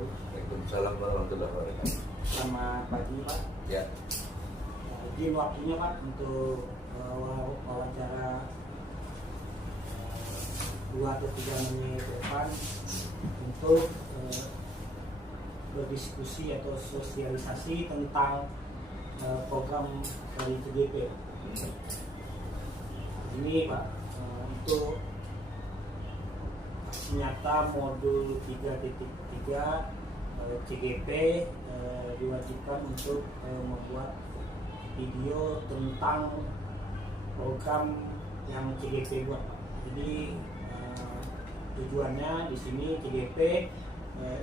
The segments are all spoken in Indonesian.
Waalaikumsalam warahmatullahi wabarakatuh. Selamat pagi Pak. Ya. Izin waktunya Pak untuk wawancara 2 atau 3 menit ke depan untuk berdiskusi atau sosialisasi tentang program dari CGP. Ini Pak, untuk aksi nyata modul 3.3 CGP diwajibkan untuk membuat video tentang program yang CGP buat. Jadi tujuannya di sini CGP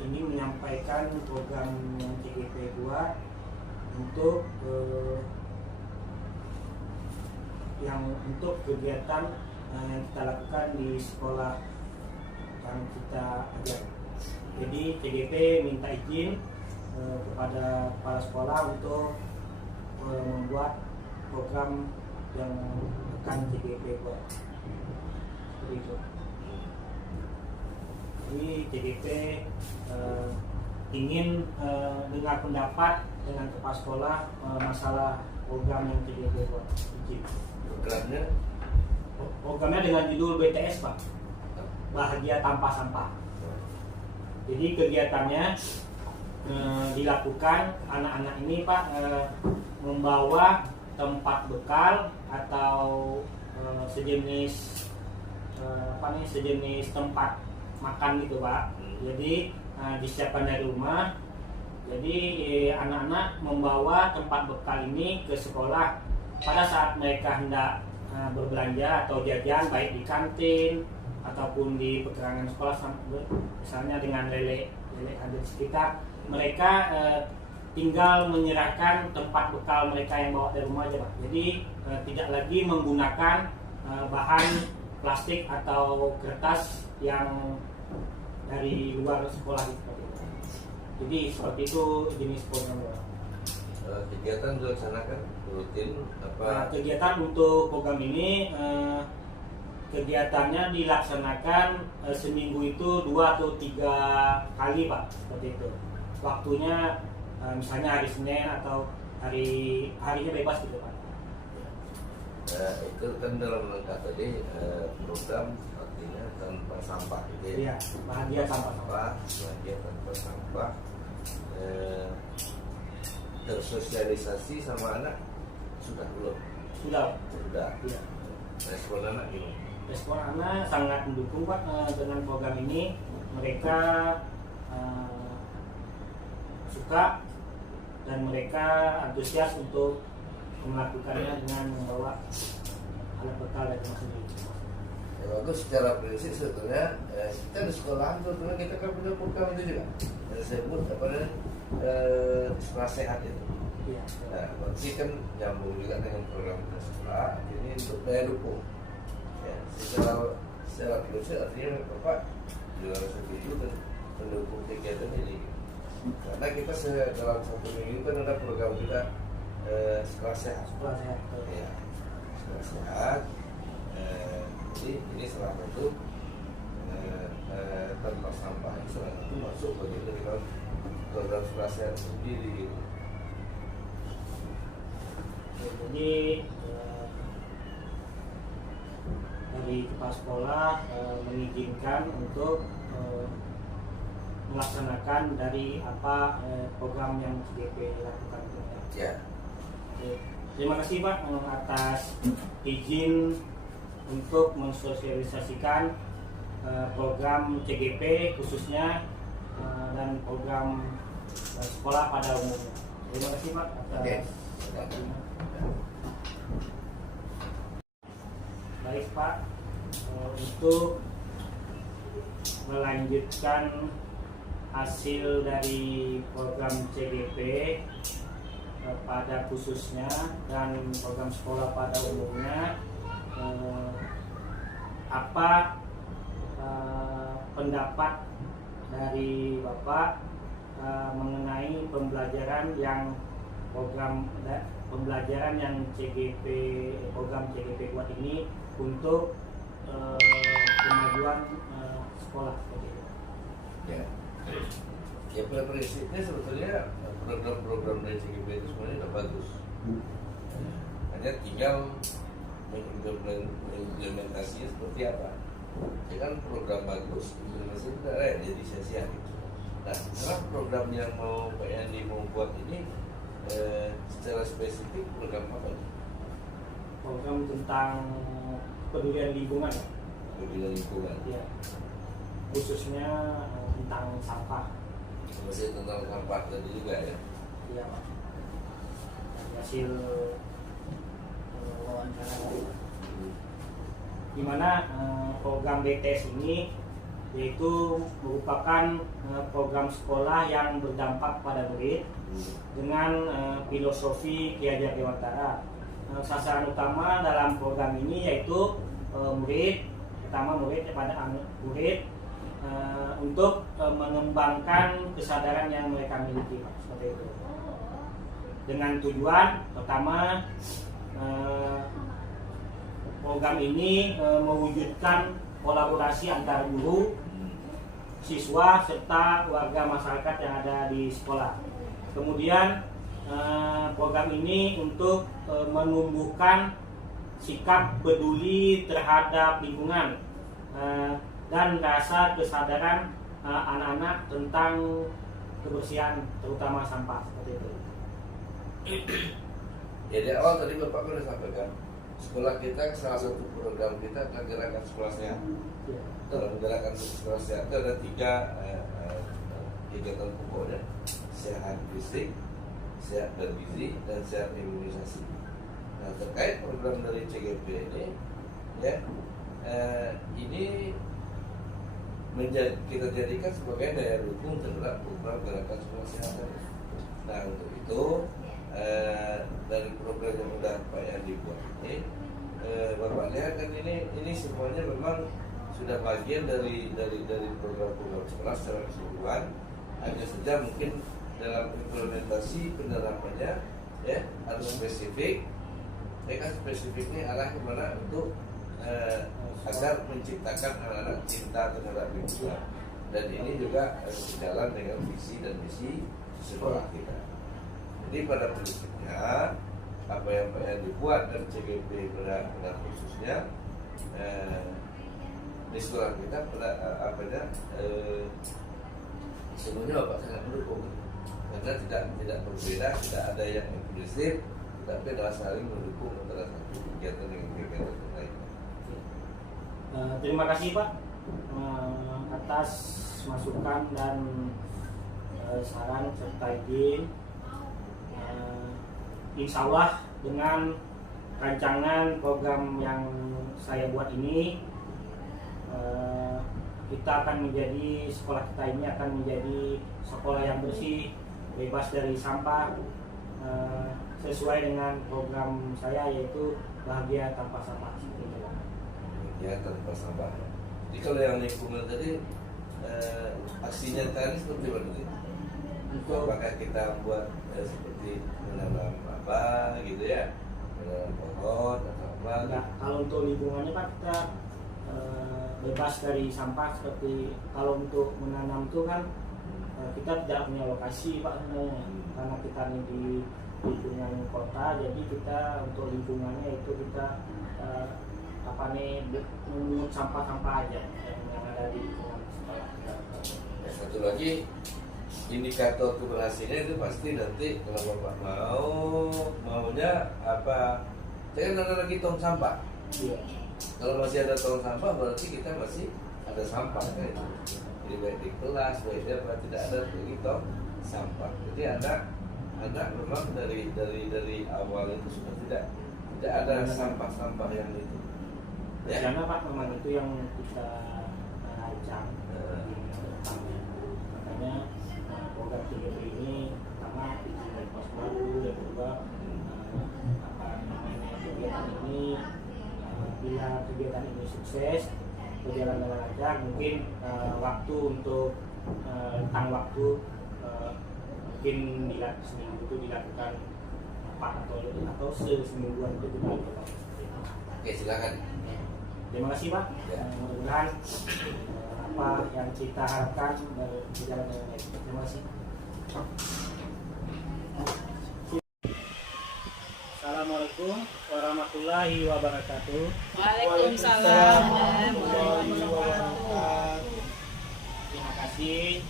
ini menyampaikan program yang CGP buat untuk untuk kegiatan yang kita lakukan di sekolah yang kita ajar. Jadi CGP minta izin kepada kepala sekolah untuk membuat program yang akan CGP buat. Seperti itu. Jadi CGP ingin dengar pendapat dengan kepala sekolah masalah program yang CGP buat. Programnya dengan judul BTS Pak, Bahagia Tanpa Sampah. Jadi kegiatannya dilakukan anak-anak ini Pak membawa tempat bekal atau sejenis sejenis tempat makan gitu Pak. Jadi disiapkan dari rumah. Jadi anak-anak membawa tempat bekal ini ke sekolah pada saat mereka hendak berbelanja atau jajan, baik di kantin ataupun di pekarangan sekolah, misalnya dengan lele ada di sekitar, mereka tinggal menyerahkan tempat bekal mereka yang bawa dari rumah aja Pak. Jadi tidak lagi menggunakan bahan plastik atau kertas yang dari luar sekolah gitu. Jadi seperti itu jenis program. Kegiatan dilaksanakan rutin apa? Kegiatan untuk program ini kegiatannya dilaksanakan seminggu itu 2 atau 3 kali Pak, seperti itu. Waktunya misalnya hari Senin atau harinya bebas gitu Pak. Itu kan dalam rangka tadi program artinya tanpa sampah gitu ya. Iya, bahagia tanpa sampah. Bahagia tanpa sampah. Tersosialisasi sama anak sudah belum? Sudah. Iya. Respon anak gimana? Respon anak sangat mendukung Pak dengan program ini. Mereka suka dan mereka antusias untuk melakukannya dengan membawa alat bekal dari rumah sendiri. Ya bagus, secara prinsip sebetulnya kita di sekolah sebetulnya kita kan punya program itu juga yang disebut sekolah sehat itu. Iya. Nah, berarti kan nyambung juga dengan program kita sekolah. Jadi untuk daya dukung. Ya, secara prinsip artinya Bapak juga setuju dan mendukung kegiatan ini. Karena kita dalam 1 minggu kan ada program kita sekolah sehat. Sekolah sehat. Ya, sekolah sehat. Jadi ini salah satu tanpa sampah ini salah satu masuk bagian dari program sekolah sehat sendiri. Jadi dari kepala sekolah mengizinkan untuk melaksanakan dari apa program yang CGP lakukan. Ya. Terima kasih Pak atas izin untuk mensosialisasikan program CGP khususnya dan program sekolah pada umumnya. Terima kasih Pak atas waktunya. Baik Pak, untuk melanjutkan hasil dari program CGP pada khususnya dan program sekolah pada umumnya, apa pendapat dari Bapak mengenai pembelajaran yang program CGP buat ini untuk kemajuan sekolah seperti itu. Ya. Ya pada prinsipnya sebetulnya program-program dari CGP itu sebenarnya udah bagus. Hanya tinggal mengimplementasinya seperti apa. Ya kan program bagus, implementasi tidak ada jadi sia-sia gitu. Nah, sekarang program yang mau Pak Yandi mau buat ini secara spesifik program apa nih? Program tentang pedulian lingkungan, Pedulian lingkungan. ya, khususnya tentang sampah. Masih tentang sampah tadi juga ya. Iya Pak. Dari hasil wawancara di mana program BTS ini yaitu merupakan program sekolah yang berdampak pada murid dengan filosofi Ki Hajar Dewantara. Sasaran utama dalam program ini yaitu murid kepada murid untuk mengembangkan kesadaran yang mereka miliki, seperti itu. Dengan tujuan pertama, program ini mewujudkan kolaborasi antar guru, siswa serta warga masyarakat yang ada di sekolah. Kemudian program ini untuk menumbuhkan sikap peduli terhadap lingkungan dan rasa kesadaran anak-anak tentang kebersihan, terutama sampah, seperti itu. Jadi awal tadi Bapak sudah sampaikan, sekolah kita salah satu program kita adalah gerakan sekolah sehat. Dalam gerakan sekolah sehat itu ada tiga kegiatan pokoknya: sehat fisik, sehat bergizi, dan sehat imunisasi. Nah, terkait program dari CGP ini, ya, ini kita jadikan sebagai daya dukung terhadap program gerakan sekolah sehat. Nah, untuk itu dari program yang sudah Pak Yandi buat ini, Bapak lihat kan ini semuanya memang sudah bagian dari program-program sekolah secara keseluruhan. Hanya saja mungkin dalam implementasi penerapannya ya harus spesifik. Mereka spesifiknya arah kemana untuk agar menciptakan anak-anak cinta terhadap lingkungan. Dan ini juga sejalan dengan visi dan misi sekolah kita. Jadi pada prinsipnya apa yang Pak Yandi dibuat dan CGP pada khususnya di sekolah kita pada sebenarnya Bapak sangat mendukung karena tidak berbeda, tidak ada yang implisit, tapi adalah saling mendukung antara satu kegiatan dengan kegiatan lain. Terima kasih Pak atas masukan dan saran serta izin. Insya Allah dengan rancangan program yang saya buat ini, kita akan menjadi, sekolah kita ini akan menjadi sekolah yang bersih, bebas dari sampah, sesuai dengan program saya yaitu bahagia tanpa sampah. Ya, tanpa sampah. Jadi kalau yang lingkungan tadi aksinya tadi seperti apa? Apakah kita buat seperti menanam apa gitu ya, menanam pohon atau apa? Nah, kalau untuk lingkungannya Pak, kita bebas dari sampah. Seperti kalau untuk menanam itu kan kita tidak punya lokasi Pak sebenarnya, karena kita ini di lingkungan kota, jadi kita untuk lingkungannya itu kita mengungut sampah-sampah aja yang ada di lingkungan sekolah. Satu lagi indikator keberhasilan itu pasti nanti kalau Bapak maunya apa? Saya kan ada lagi tong sampah. Iya. Kalau masih ada tong sampah berarti kita masih ada sampah kan? Jadi baik di kelas, baik di apa, tidak ada lagi tong sampah. Jadi anak memang dari awal itu sudah tidak ada sampah-sampah yang itu. Ya. Karena Pak memang itu yang kita rancang di depannya. Makanya program CGP ini pertama izin dari pos baru, dan kedua kegiatan ini, bila kegiatan ini sukses berjalan dengan lancar, mungkin waktu untuk rentang waktu mungkin seminggu itu dilakukan 4 atau semingguan itu dilakukan. Oke, silakan. Terima kasih Pak. Mudah-mudahan apa apa yang kita harapkan berjalan dengan baik. Terima kasih. Assalamualaikum warahmatullahi wabarakatuh. Waalaikumsalam warahmatullahi wabarakatuh. Terima kasih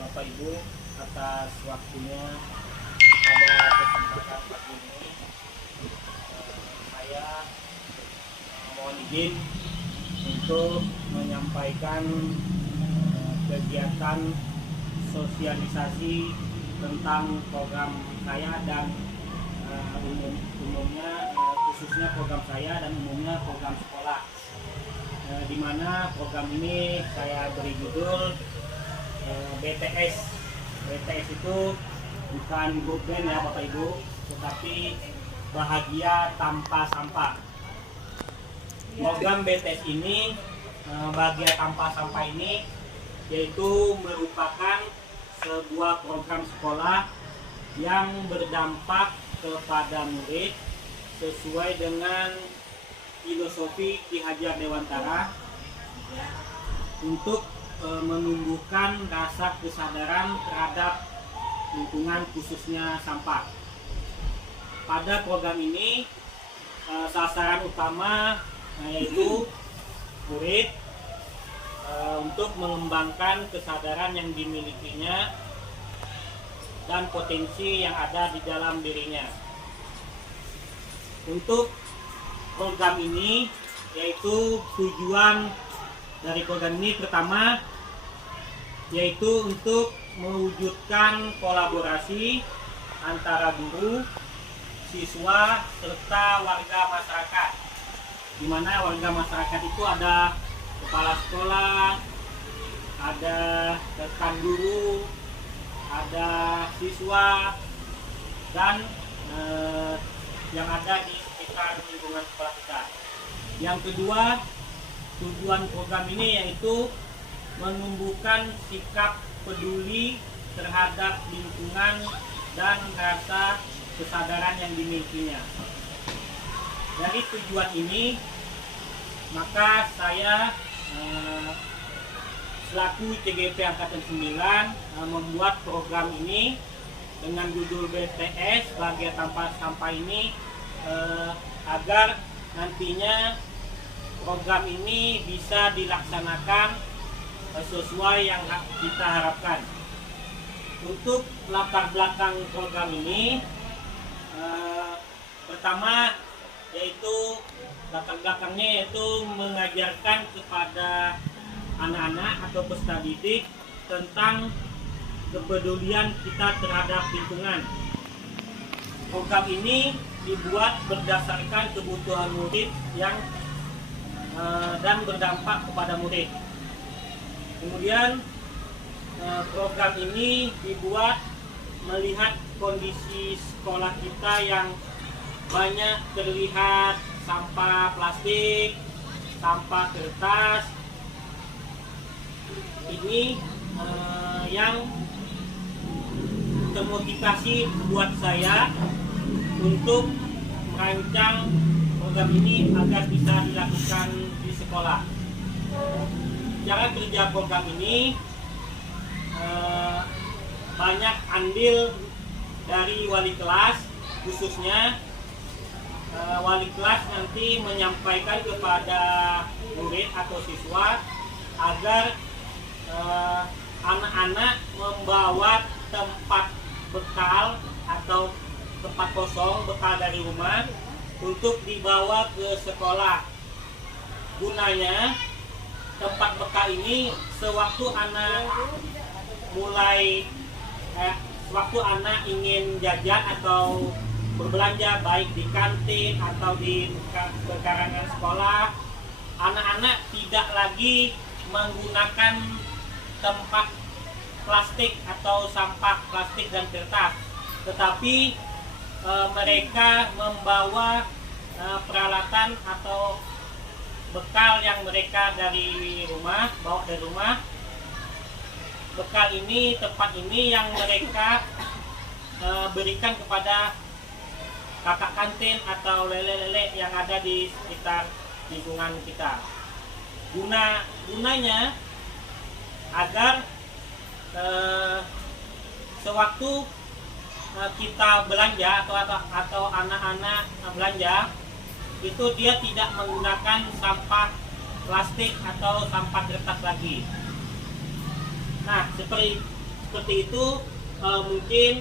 Bapak Ibu atas waktunya pada kesempatan pagi ini. Saya mohon izin untuk menyampaikan kegiatan sosialisasi tentang program saya dan umumnya khususnya program saya dan umumnya program sekolah, di mana program ini saya beri judul BTS. BTS itu bukan grup band ya Bapak Ibu, tetapi bahagia tanpa sampah. Program BTS ini, bahagia tanpa sampah ini, yaitu merupakan sebuah program sekolah yang berdampak kepada murid sesuai dengan filosofi Ki Hajar Dewantara untuk menumbuhkan rasa kesadaran terhadap lingkungan khususnya sampah. Pada program ini sasaran utama yaitu murid untuk mengembangkan kesadaran yang dimilikinya dan potensi yang ada di dalam dirinya. Untuk program ini, yaitu tujuan dari program ini pertama yaitu untuk mewujudkan kolaborasi antara guru, siswa, serta warga masyarakat, di mana warga masyarakat itu ada kepala sekolah, ada rekan guru, ada siswa, dan yang ada di sekitar lingkungan sekolah kita. Yang kedua, tujuan program ini yaitu menumbuhkan sikap peduli terhadap lingkungan dan rasa kesadaran yang dimilikinya. Dari tujuan ini, maka saya selaku CGP Angkatan 9 membuat program ini dengan judul BTS, bahagia tanpa sampah ini, agar nantinya program ini bisa dilaksanakan sesuai yang kita harapkan. Untuk latar belakang program ini, pertama yaitu latar belakangnya yaitu mengajarkan kepada anak-anak atau peserta didik tentang kepedulian kita terhadap lingkungan. Program ini dibuat berdasarkan kebutuhan murid dan berdampak kepada murid. Kemudian program ini dibuat melihat kondisi sekolah kita yang banyak terlihat sampah plastik, sampah kertas. Ini yang termotivasi buat saya untuk merancang program ini agar bisa dilakukan di sekolah. Cara kerja program ini banyak andil dari wali kelas, khususnya wali kelas nanti menyampaikan kepada murid atau siswa agar anak-anak membawa tempat bekal atau tempat kosong bekal dari rumah untuk dibawa ke sekolah. Gunanya tempat bekal ini sewaktu anak ingin jajan atau berbelanja baik di kantin atau di pekarangan sekolah, anak-anak tidak lagi menggunakan tempat plastik atau sampah plastik dan kertas, tetapi mereka membawa peralatan atau bekal yang mereka dari rumah, bawa dari rumah. Bekal ini, tempat ini yang mereka berikan kepada kakak kantin atau lele-lele yang ada di sekitar lingkungan kita. Gunanya agar sewaktu kita belanja atau anak-anak belanja itu dia tidak menggunakan sampah plastik atau sampah kertas lagi. Nah, seperti itu mungkin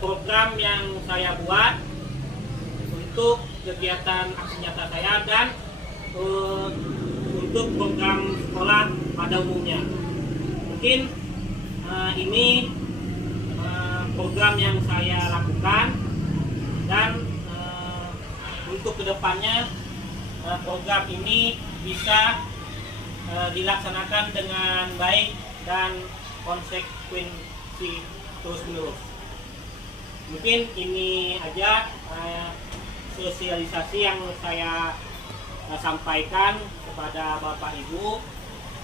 program yang saya buat untuk kegiatan aksi nyata saya dan untuk program sekolah pada umumnya. Mungkin ini program yang saya lakukan dan untuk kedepannya program ini bisa dilaksanakan dengan baik dan konsekuensi terus menerus. Mungkin ini aja sosialisasi yang saya sampaikan kepada Bapak Ibu.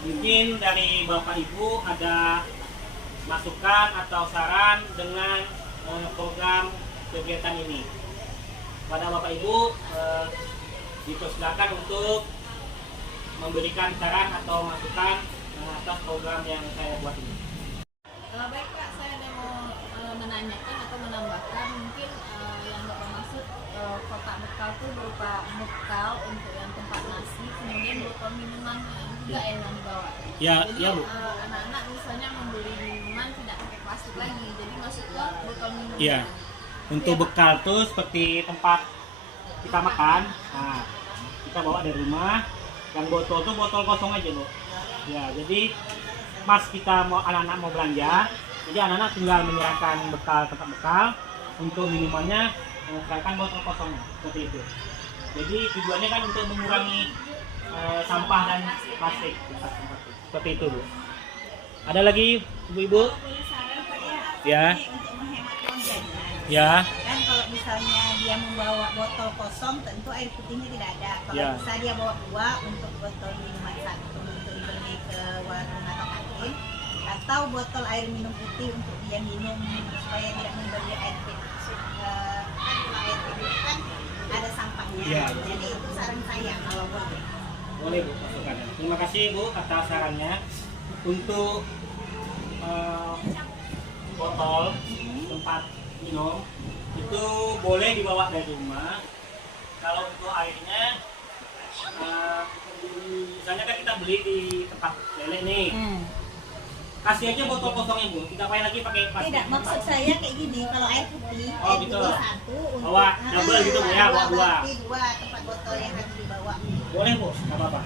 Mungkin dari Bapak Ibu ada masukan atau saran dengan program kegiatan ini. Pada Bapak Ibu dipersilakan untuk memberikan saran atau masukan atas program yang saya buat ini. Baik Pak, saya ada mau menanyakan atau menambahkan mungkin yang Bapak maksud kotak bekal itu berupa bekal untuk yang tempat nasi, kemudian botol minuman juga yang dibawa. Ya, jadi ya Bu. Anak-anak misalnya membeli minuman tidak pakai plastik lagi, jadi masuk ke botol minum. Iya. Untuk bekal tuh seperti tempat kita makan. Nah, kita bawa dari rumah. Yang botol tuh botol kosong aja Bu. Ya, jadi pas kita mau anak-anak mau belanja, jadi anak-anak tinggal menyerahkan tempat bekal untuk minumannya, menyerahkan botol kosong seperti itu. Jadi tujuannya kan untuk mengurangi sampah dan plastik seperti itu Bu. Ada lagi ibu-ibu? Boleh saran Pak Ya. Ini untuk menghemat uang jajan. Ya. Kan kalau misalnya dia membawa botol kosong, tentu air putihnya tidak ada. Kalau Ya. bisa dia bawa 2 untuk botol minuman 1 untuk dibeli ke warung atau kantin, atau botol air minum putih untuk dia minum supaya tidak membeli air putih. Kan kalau air putih kan ada sampahnya. Ya. Jadi itu saran saya kalau boleh. Boleh Bu, masukannya. Terima kasih Bu atas sarannya. Untuk botol tempat minum itu boleh dibawa dari rumah. Kalau untuk airnya, misalnya kan kita beli di tempat lele nih, kasih aja botol kosongnya Bu. Tidak payah lagi pakai plastik. Tidak, maksud saya kayak gini, kalau air putih, Oh, air gitu. putih 1 untuk Bawa double gitu Bu ya, bawa 2. berarti 2 tempat botol yang harus dibawa. Boleh Bu, nggak apa-apa.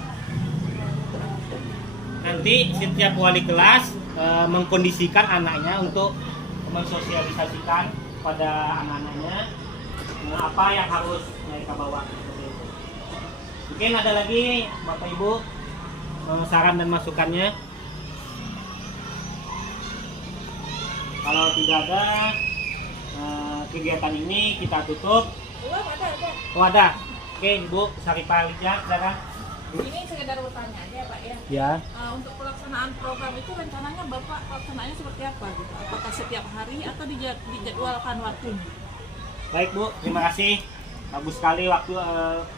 Nanti setiap wali kelas mengkondisikan anaknya untuk mensosialisasikan pada anak-anaknya apa yang harus mereka bawa. Seperti itu. Mungkin ada lagi Bapak Ibu saran dan masukannya. Kalau tidak ada kegiatan ini kita tutup. Oh ada. Oke Ibu Saripah Lidja, silakan. Ini sekedar bertanya aja Pak ya. Ya. Untuk pelaksanaan program itu rencananya Bapak pelaksanaannya seperti apa gitu? Apakah setiap hari atau dijadwalkan waktunya? Baik Bu, terima kasih. Bagus sekali waktu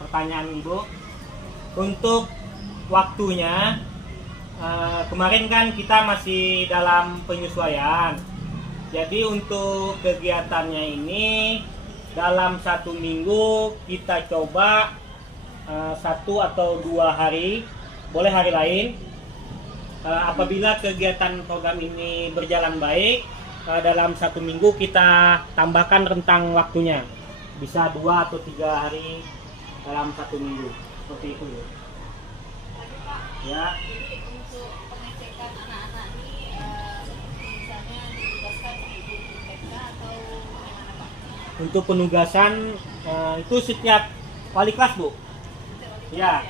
pertanyaan Ibu. Untuk waktunya, kemarin kan kita masih dalam penyesuaian. Jadi untuk kegiatannya ini dalam 1 minggu kita coba 1 atau 2 hari, boleh hari lain. Apabila kegiatan program ini berjalan baik, dalam 1 minggu kita tambahkan rentang waktunya, bisa 2 atau 3 hari dalam 1 minggu, seperti itu. Ya. Jadi untuk pengecekan anak-anak ini misalnya ditugaskan di TK atau bagaimana Pak? Untuk penugasan itu setiap wali kelas Bu. Ya,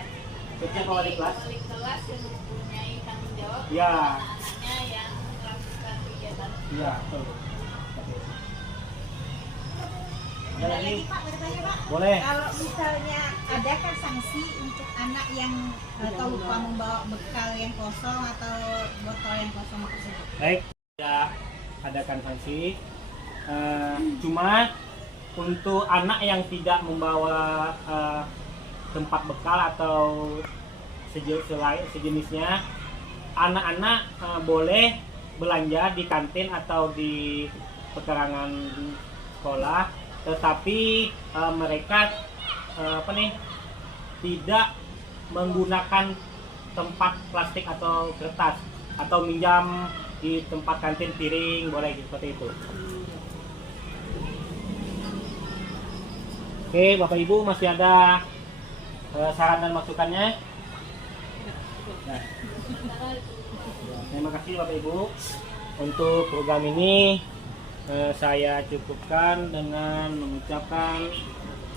setiap wali kelas. Wali kelas yang mempunyai tanggung jawab Ya. anak-anaknya yang melakukan kegiatan. Iya, betul. Ada Ada lagi? lagi Pak, bertanya Pak? Boleh. Kalau misalnya adakah sanksi untuk anak yang atau lupa membawa bekal yang kosong atau botol yang kosong tersebut? Baik, tidak adakan sanksi. Cuma untuk anak yang tidak membawa tempat bekal atau sejenisnya, anak-anak boleh belanja di kantin atau di pekarangan sekolah, tetapi mereka tidak menggunakan tempat plastik atau kertas, atau minjam di tempat kantin piring, boleh seperti itu. Oke, Bapak Ibu masih ada saran dan masukannya? Nah, terima kasih Bapak Ibu. Untuk program ini saya cukupkan dengan mengucapkan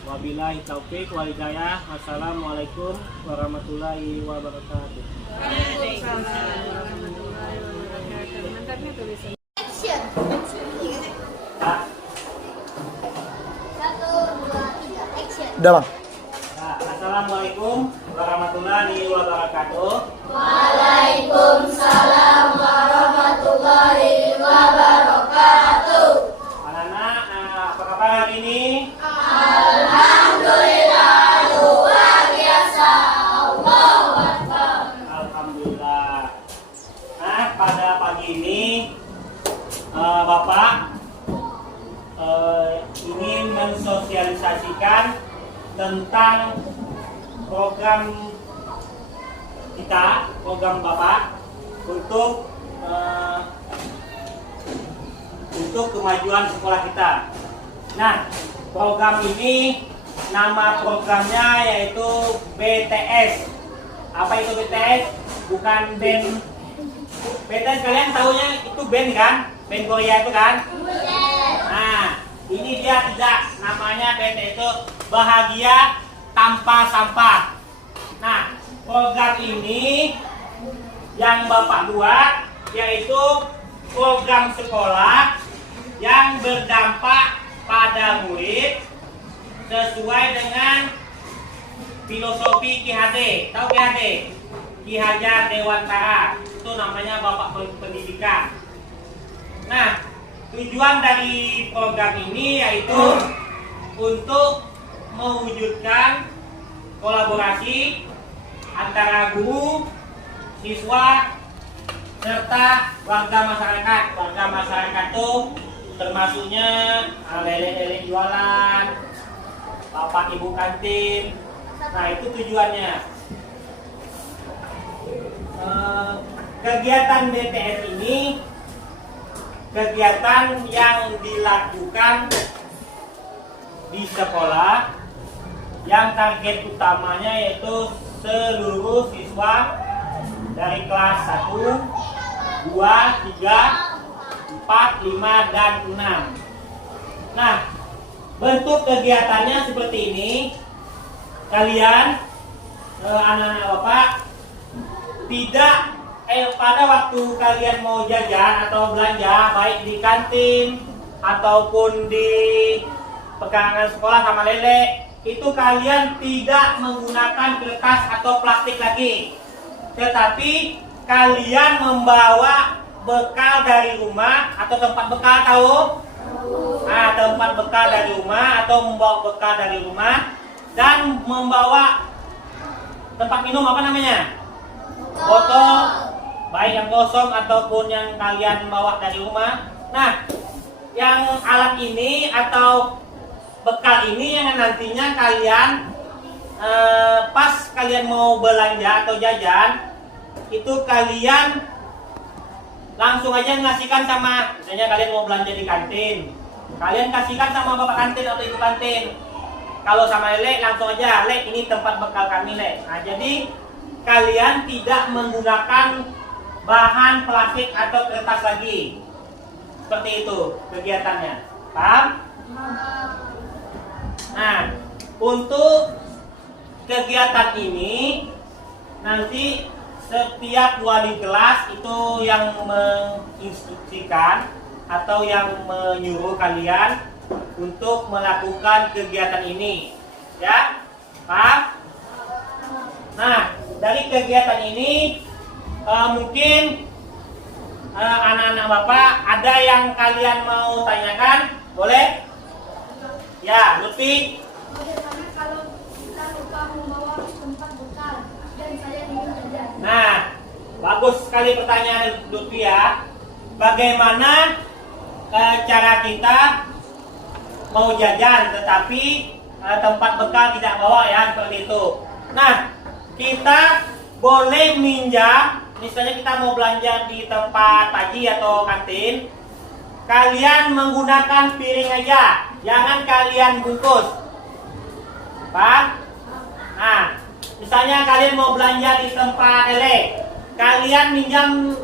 wabillahi taufik wal hidayah. Assalamualaikum warahmatullahi wabarakatuh. Action. Nah, 1, 2, 3, action. Udah bang. Assalamualaikum warahmatullahi wabarakatuh. Waalaikumsalam warahmatullahi wabarakatuh. Anak-anak, apa kabar hari ini? Alhamdulillah, luar biasa. Allahu Akbar. Alhamdulillah. Nah, pada pagi ini Bapak ingin mensosialisasikan tentang program kita, program Bapak untuk kemajuan sekolah kita. Nah, program ini nama programnya yaitu BTS. Apa itu BTS? Bukan band. BTS kalian tahunya itu band kan? Band Korea itu kan? Nah, ini dia tidak, namanya BTS itu Bahagia Tanpa Sampah. Nah, program ini yang Bapak buat yaitu program sekolah yang berdampak pada murid sesuai dengan filosofi Ki HD. Tahu Ki HD? Ki Hajar Dewantara. Itu namanya Bapak Pendidikan. Nah, tujuan dari program ini yaitu untuk mewujudkan kolaborasi antara guru, siswa, serta warga masyarakat. Warga masyarakat itu termasuknya lele-lele jualan, bapak ibu kantin. Nah, itu tujuannya. Kegiatan BTS ini kegiatan yang dilakukan di sekolah yang target utamanya yaitu seluruh siswa dari kelas 1, 2, 3, 4, 5, dan 6. Nah, bentuk kegiatannya seperti ini. Kalian, anak-anak Bapak, tidak pada waktu kalian mau jajan atau belanja, baik di kantin ataupun di pekarangan sekolah sama lele, itu kalian tidak menggunakan kertas atau plastik lagi, tetapi kalian membawa bekal dari rumah atau tempat bekal, tahu? Nah, tempat bekal dari rumah atau membawa bekal dari rumah dan membawa tempat minum, apa namanya? Botol, baik yang kosong ataupun yang kalian bawa dari rumah. Nah, yang alat ini atau bekal ini yang nantinya kalian pas kalian mau belanja atau jajan, itu kalian langsung aja ngasihkan sama, misalnya kalian mau belanja di kantin, kalian kasihkan sama bapak kantin atau ibu kantin. Kalau sama lele, langsung aja, le, ini tempat bekal kami, le. Nah, jadi kalian tidak menggunakan bahan plastik atau kertas lagi. Seperti itu kegiatannya. Paham? Nah, untuk kegiatan ini nanti setiap wali kelas itu yang menginstruksikan atau yang menyuruh kalian untuk melakukan kegiatan ini. Ya? Paham? Nah, dari kegiatan ini mungkin anak-anak Bapak ada yang kalian mau tanyakan? Boleh? Ya, Lutfi. Bagaimana kalau kita lupa membawa tempat bekal dan saya ingin jajan? Nah, bagus sekali pertanyaan Lutfi ya. Bagaimana cara kita mau jajan tetapi tempat bekal tidak bawa ya, seperti itu. Nah, kita boleh minjam, misalnya kita mau belanja di tempat paji atau kantin, kalian menggunakan piring aja, jangan kalian bungkus. Pak? Nah, misalnya kalian mau belanja di tempat lele, kalian minjam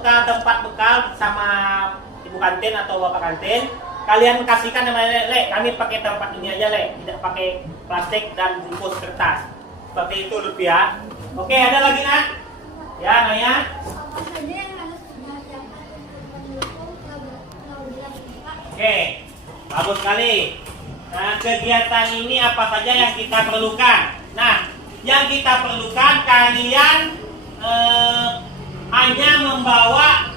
tempat bekal sama ibu kantin atau bapak kantin, kalian kasihkan sama lele, kami pakai tempat ini aja le, tidak pakai plastik dan bungkus kertas. Seperti itu Lutfi ya. Oke, ada lagi nak? Ya, Naya. Apa saja yang harus diperhatikan untuk mendukung keberlanjutan Pak? Oke, bagus sekali. Nah, kegiatan ini apa saja yang kita perlukan? Nah, yang kita perlukan kalian hanya membawa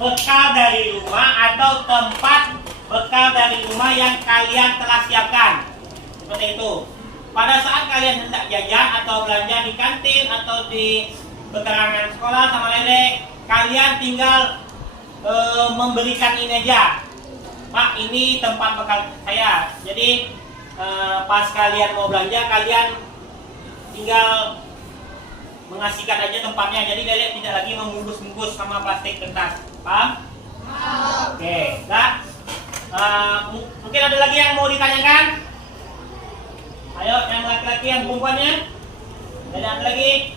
bekal dari rumah atau tempat bekal dari rumah yang kalian telah siapkan. Seperti itu. Pada saat kalian hendak jajan atau belanja di kantin atau di pekarangan sekolah sama lele, kalian tinggal memberikan ini aja. Pak, ini tempat bekal saya. Jadi pas kalian mau belanja, kalian tinggal mengasihkan aja tempatnya. Jadi lele tidak lagi membungkus-bungkus sama plastik kertas. Paham? Oke, nah, mungkin ada lagi yang mau ditanyakan? Ayo, yang laki-laki, yang perempuannya. Ada lagi?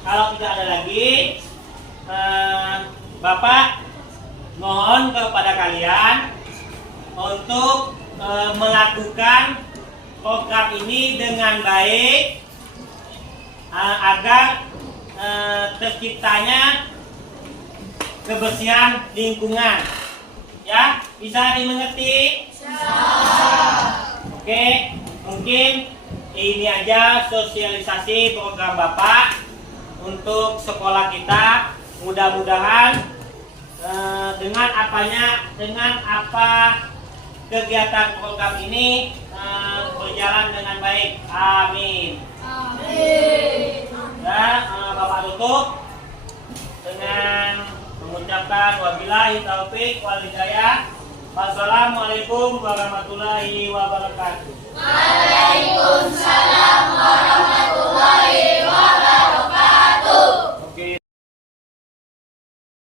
Kalau tidak ada lagi, Bapak mohon kepada kalian untuk melakukan program ini dengan baik agar terciptanya kebersihan lingkungan. Ya, bisa dimengerti? Oke, mungkin ini aja sosialisasi program Bapak untuk sekolah kita. Mudah-mudahan dengan apa kegiatan program ini berjalan dengan baik. Amin. Dan Bapak tutup dengan mengucapkan wabillahi taufik wal hidayah. Wassalamualaikum warahmatullahi wabarakatuh.